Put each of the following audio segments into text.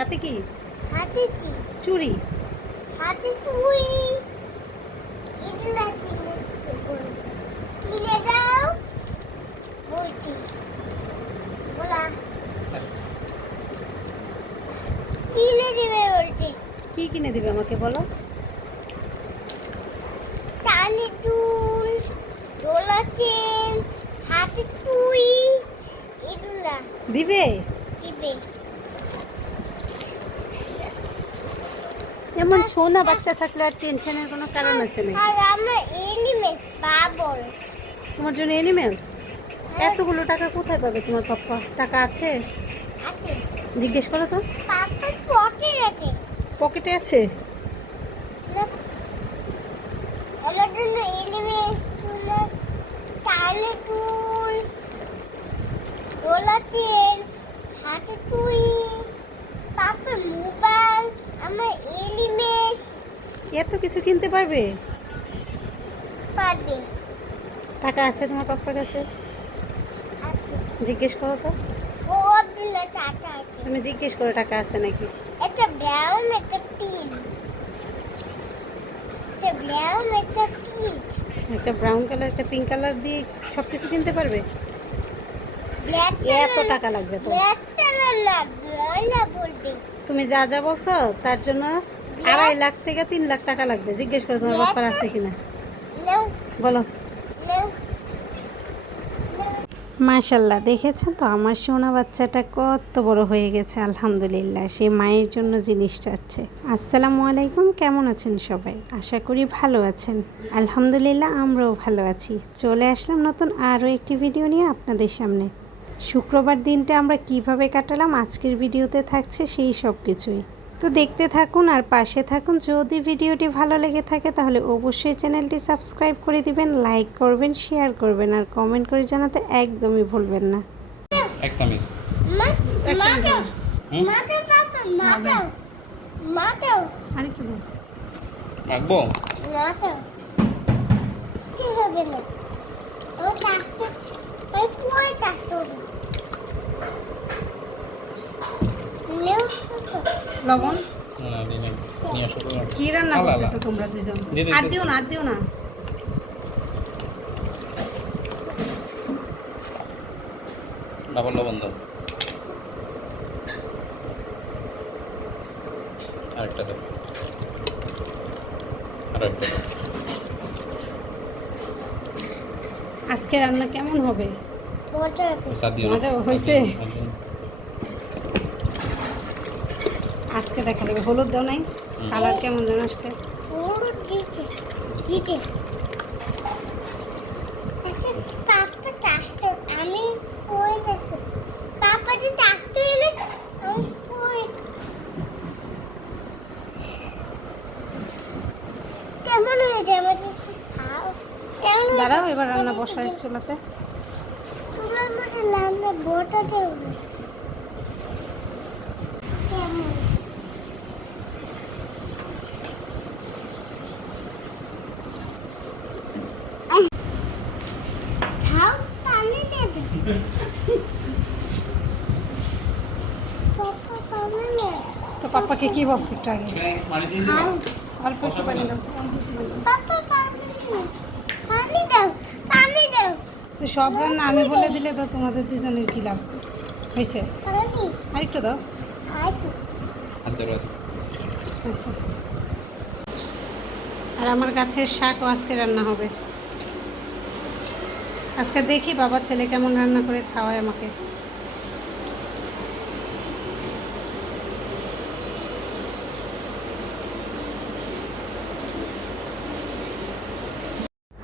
হাতে কি? হাতে কি? চুড়ি। হাতে চুড়ি। এগুলা কিনে দিতে বলছি। কিনে দাও বলছি। বলা কিনে দিবে বলছি। কি কিনে দিবে আমাকে বলো? কানে দুল, ডোলা চেন, হাতে চুড়ি এগুলা দিবে? দিবে। এমন সোনা বাচ্চা থাকলে আর টেনশনের কোনো কারণ আছে নাকি? আর আমার এলিমেন্টস বাবল। তোমার জন্য এনিমেলস? এতগুলো টাকা কোথায় পাবে তোমার পাপ্পা? টাকা আছে? আছে। জিজ্ঞেস করো তো। পাপার পকেটে আছে। পকেটে আছে? আমার জন্য এলিমেন্টস তুলে কানে দুল, ডোলা চেন, হাতে চুড়ি, পাপার মোবাইল, আমার এলিমেন্টস এত কিছু কিনতে পারবে? পারবে। টাকা আছে তোমার পাপ্পার কাছে? আছে। জিজ্ঞেস করো তো। ও আব্দুল্লাহ টাটা আছে। তুমি জিজ্ঞেস করো টাকা আছে নাকি। একটা ব্রাউন একটা পিঙ্ক। একটা ব্রাউন একটা পিঙ্ক। একটা ব্রাউন কালার একটা পিঙ্ক কালার দিয়ে সব কিছু কিনতে পারবে? ব্ল্যাক এত টাকা লাগবে তো? ব্ল্যাক কালার না ব্রাউন বলবে। তুমি যা যা বলছো তার জন্য 2.5 লাখ থেকে 3 লাখ টাকা লাগবে। জিজ্ঞেস করো তোমার বাপ্পার আছে কিনা। নাও বলো। নাও। মাশাল্লাহ, দেখেছেন তো আমার সোনা বাচ্চাটা কত বড় হয়ে গেছে। আলহামদুলিল্লাহ, সে মায়ের জন্য জিনিস চাচ্ছে। আসসালামু আলাইকুম, কেমন আছেন সবাই? আশা করি ভালো আছেন। আলহামদুলিল্লাহ, আমরাও ভালো আছি। চলে আসলাম নতুন আরও একটি ভিডিও নিয়ে আপনাদের সামনে। শুক্রবার দিনটা আমরা কিভাবে কাটালাম আজকের ভিডিওতে থাকছে সেই সব কিছুই। তো দেখতে থাকুন আর পাশে থাকুন। যদি ভিডিওটি ভালো লেগে থাকে তাহলে অবশ্যই চ্যানেলটি সাবস্ক্রাইব করে দিবেন, লাইক করবেন, শেয়ার করবেন আর কমেন্ট করে জানাতে একদমই ভুলবেন না। এক চামিচ। মাটাও মাটাও পাপা মাটাও মাটাও আরে কি বল? রাখবো? মাটাও কি হবে না ও কাস্ট ওই কই কাস্ট নেও লবণ না নিয়ে আসো তো। কি রান্না করতেছো তোমরা দুজন? আর দিও না, আর দিও না। ডাবল লবণ দাও। আরেকটা দাও। আরেকটা দাও। আজকে রান্না কেমন হবে? মজা সাত দিও না। মজা হয়েছে? আজকে দেখা যাবে। হলুদ দাও নাই? কালার কেমন যেন আসছে। পুরো দিতে দিতে আচ্ছা পাপা কাস্ট আমি কই যাচ্ছি পাপা যে কাস্ট এনে আমি কই কেমন হয়েছে আমার একটু খাও কেমন দাঁড়াও, এবার রান্না বসাই চুলাতে। তোমার মধ্যে রান্না বটা দেবো কেমন খাও পানি দেবে পাপা পানি নেই তো পাপ্পাকে কি বলছি একটু আগে? পানি দিয়ে দিও। খাও অল্প একটু পানি দাও। পাপা পানি নেই পানি দাও পানি দাও তো সব রান্না আমি বলে দিলে তো তোমাদের দুজনের কি লাভ হয়েছে? পানি আর একটু দাও। খাই তো হাত ধরো। আচ্ছা। আর আমার গাছের শাকও আজকে রান্না হবে। আজকে দেখি বাবা ছেলে কেমন রান্না করে খাওয়ায় আমাকে।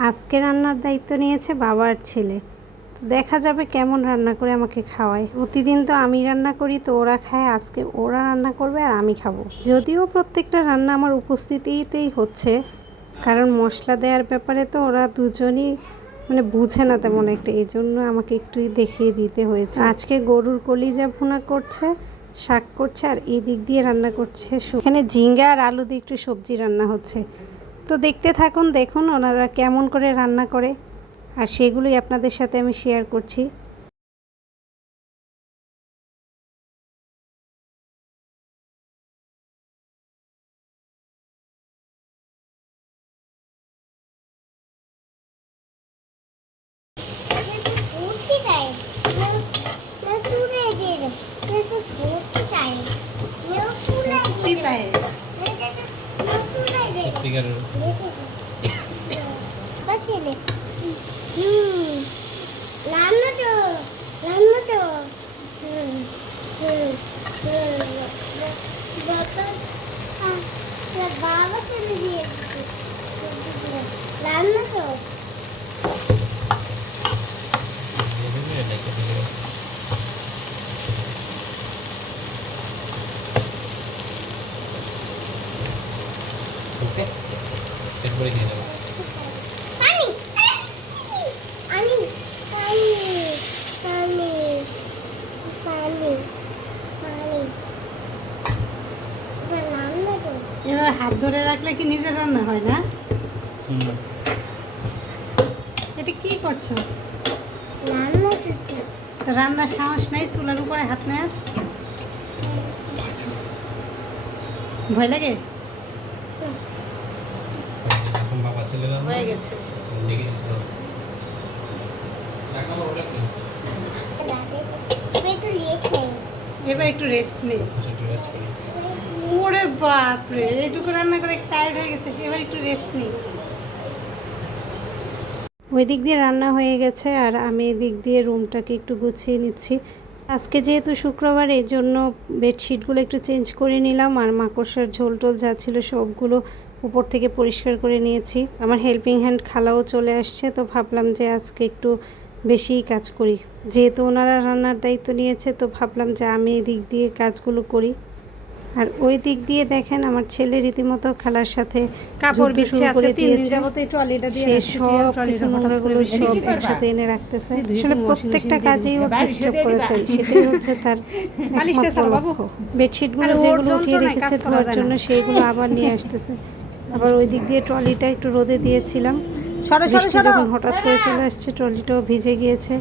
আজকে রান্নার দায়িত্ব নিয়েছে বাবা আর ছেলে। তো দেখা যাবে কেমন রান্না করে আমাকে খাওয়ায়। প্রতিদিন তো আমি রান্না করি, তো ওরা খায়। আজকে ওরা রান্না করবে আর আমি খাবো। যদিও প্রত্যেকটা রান্না আমার উপস্থিতিতেই হচ্ছে, কারণ মশলা দেওয়ার ব্যাপারে তো ওরা দুজনই মানে বুঝে না তেমন একটা, এই জন্য আমাকে একটুই দেখিয়ে দিতে হয়েছে। আজকে গরুর কলিজা ভুনা করছে, শাক করছে, আর এই দিক দিয়ে রান্না করছে এখানে ঝিঙ্গা আর আলু দিয়ে একটু সবজি রান্না হচ্ছে। তো দেখতে থাকুন, দেখুন ওনারা কেমন করে রান্না করে, আর সেগুলোই আপনাদের সাথে আমি শেয়ার করছি। তো ভর্তি চাই নেও ফুলাই সত্যি তাই। ফুলাই দে সত্যিকারের বাসিলে রান্না তো বাবা চলে দিয়েছে রান্না তো ওকে এরপরে দিয়ে দেবো পানি পানি পানি পানি পানি পানি রান্না তো এবার হাত ধরে রাখলে কি নিজের রান্না হয় না? এটা কি করছো? রান্না তো তো রান্নার সাহস নেই চুলার উপরে হাত নেয়? ভয় লাগে? এখন বাবা ছেলে না হয়ে গেছে। দেখি টাকা ওটা কি একটু লেস নেই এবার একটু রেস্ট নেই। একটু রেস্ট করি ওরে বাপরে, এইটুকু রান্না করে টায়ার্ড হয়ে গেছে, এবার একটু রেস্ট নেই। ওই দিক দিয়ে রান্না হয়ে গেছে আর আমি এদিক দিয়ে রুমটাকে একটু গুছিয়ে নিচ্ছি। আজকে যেহেতু শুক্রবার, এই জন্য বেডশিটগুলো একটু চেঞ্জ করে নিলাম আর মাকড়সার ঝোল টোল যা ছিল সবগুলো উপর থেকে পরিষ্কার করে নিয়েছি। আমার হেল্পিং হ্যান্ড খালাও চলে আসছে, তো ভাবলাম যে আজকে একটু বেশিই কাজ করি। যেহেতু ওনারা রান্নার দায়িত্ব নিয়েছে, তো ভাবলাম যে আমি এদিক দিয়ে কাজগুলো করি। আর ওই দিক দিয়ে দেখেন আমার ছেলে রীতিমতো খালার সাথে কাপড় বিছিয়ে আজকে 3 দিন যাবত এই ট্রলিটা দিয়ে সব কিছু নোংরাগুলো সব একসাথে এনে রাখতেছে। আসলে প্রত্যেকটা কাজেই ও ডিস্টার্ব করেছে, সেটাই হচ্ছে তার একমাত্র লক্ষ্য। বেডশিটগুলো যেগুলো উঠিয়ে রেখেছে ধোয়ার জন্য সেইগুলো আবার নিয়ে আসতেছে। আবার ওই দিক দিয়ে ট্রলিটা একটু রোদে দিয়েছিলাম, বৃষ্টি যখন হঠাৎ করে চলে আসছে ট্রলিটাও ভিজে গিয়েছে।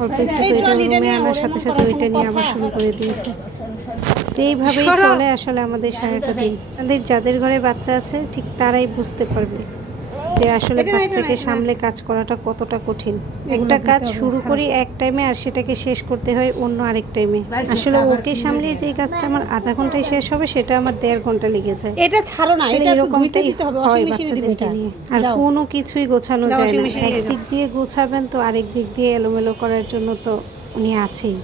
অল্প একটু তো এটা রুমে আনার সাথে সাথে ওইটা নিয়ে আবার শুরু করে দিয়েছে। তো এইভাবেই চলে আসলে আমাদের সারাটা দিন। আমাদের যাদের ঘরে বাচ্চা আছে ঠিক তারাই বুঝতে পারবে যে আসলে বাচ্চাকে সামলে কাজ করাটা কতটা কঠিন। একটা কাজ শুরু করি এক টাইমে আর সেটাকে শেষ করতে হয় অন্য আরেক টাইমে। আসলে ওকে সামলে যে কাজটা আমার আধা ঘন্টায় শেষ হবে সেটা আমার 1.5 ঘন্টা লেগে যায়। এটা ছাড়ো না, এটা তো ধুইতে দিতে হবে, ওয়াশিং হয় মেশিনে দিবে বাচ্চাদেরকে এটা। নিয়ে। আর যাও। কোনো কিছুই গোছানো যাও, যায় washing না, machine এ একদিক দিয়ে গোছাবেন তো আরেক দিক দিয়ে এলোমেলো করার জন্য তো উনি আছেই।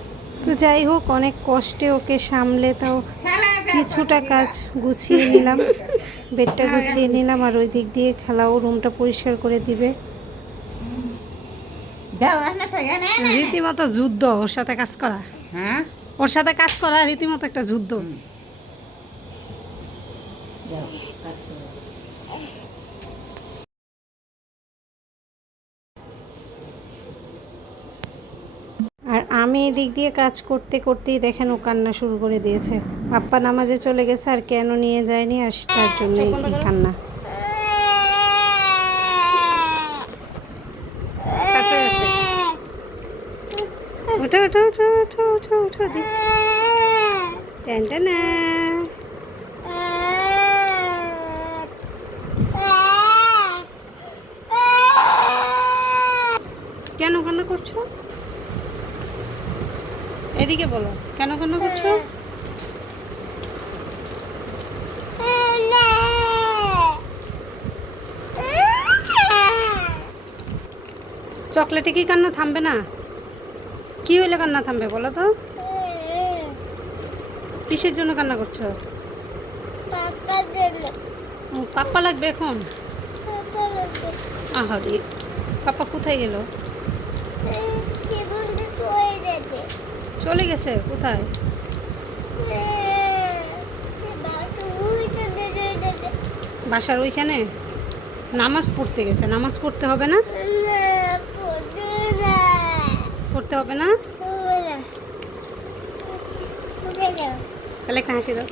তো যাই হোক, অনেক কষ্টে ওকে সামলে তাও কিছুটা কাজ গুছিয়ে নিলাম, বেডটা গুছিয়ে নিলাম। আর ওই দিক দিয়ে খেলাও রুমটা পরিষ্কার করে দিবে। রীতিমতো যুদ্ধ ওর সাথে কাজ করা, হ্যাঁ ওর সাথে কাজ করা রীতিমতো একটা যুদ্ধ। আর আমি এদিক দিয়ে কাজ করতে করতেই দেখেন ও কান্না শুরু করে দিয়েছে। পাপ্পা নামাজে চলে গেছে আর কেন নিয়ে যায়নি, আর তার জন্য এই কান্না। ওঠো ওঠো ওঠো ওঠো ওঠো ওঠো দিচ্ছি। টেনটেনা। কেন কান্না করছো? এদিকে বলো, কেন কান্না করছো? চকলেটে কি কান্না থামবে না? কি হইলে কান্না থামবে বলো তো? কিসের জন্য কান্না করছো? ও, পাপ্পা লাগবে এখন? আহারে, পাপ্পা কোথায় গেল? চলে গেছে কোথায়? বাসার ওইখানে নামাজ পড়তে গেছে। নামাজ পড়তে হবে না? পড়তে হবে না? তাহলে একটা হাসি দাও।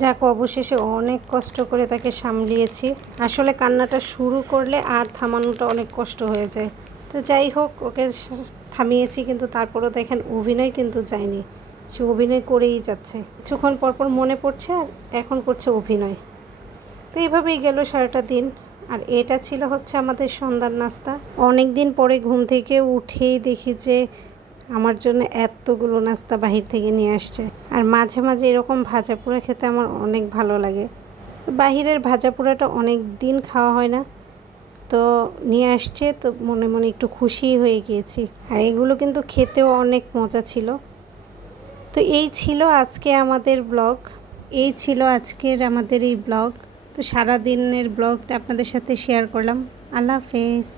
যাক, অবশেষে অনেক কষ্ট করে তাকে সামলিয়েছি। আসলে কান্নাটা শুরু করলে আর থামানোটা অনেক কষ্ট হয়ে যায়। তো যাই হোক, ওকে থামিয়েছি, কিন্তু তারপরও দেখেন অভিনয় কিন্তু যায়নি, সে অভিনয় করেই যাচ্ছে। কিছুক্ষণ পরপর মনে পড়ছে আর এখন করছে অভিনয়। তো এইভাবেই গেল সারাটা দিন। আর এটা ছিল হচ্ছে আমাদের সন্ধ্যার নাস্তা। অনেক দিন পরে ঘুম থেকে উঠেই দেখি যে আমার জন্য এতগুলো নাস্তা বাহির থেকে নিয়ে আসছে। আর মাঝে মাঝে এরকম ভাজা পোড়া খেতে আমার অনেক ভালো লাগে। তো বাহিরের ভাজা পোড়াটা অনেক দিন খাওয়া হয় না, তো নিয়ে আসছে, তো মনে মনে একটু খুশি হয়ে গিয়েছি। আর এগুলো কিন্তু খেতেও অনেক মজা ছিল। তো এই ছিল আজকে আমাদের ব্লগ, এই ছিল আজকের আমাদের এই ব্লগ। তো সারা দিনের ব্লগটা আপনাদের সাথে শেয়ার করলাম। আল্লাহ হাফেজ।